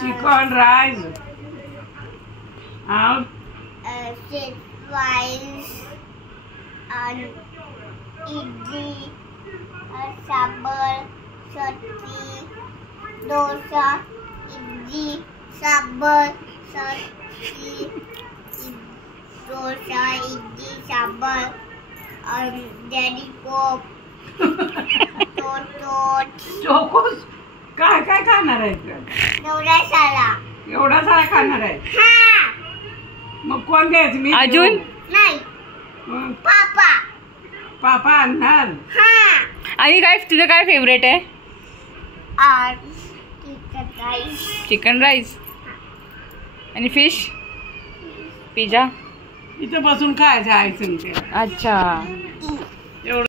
Chicken rice और rice और इडली सांबर चटनी डोसा इडली सांबर चटनी डोसा इडली सांबर और लॉलीपॉप चोकोस काय काय खाणार आहे? एवढा सारा खाणार आहे? मग कोण द्यायचं? मी अजून नाही पापा पापा आणणार. आणि काय तुझं काय फेवरेट आहे? चिकन राईस आणि फिश पिझ्झा इथं बसून खायचं आहे. अच्छा.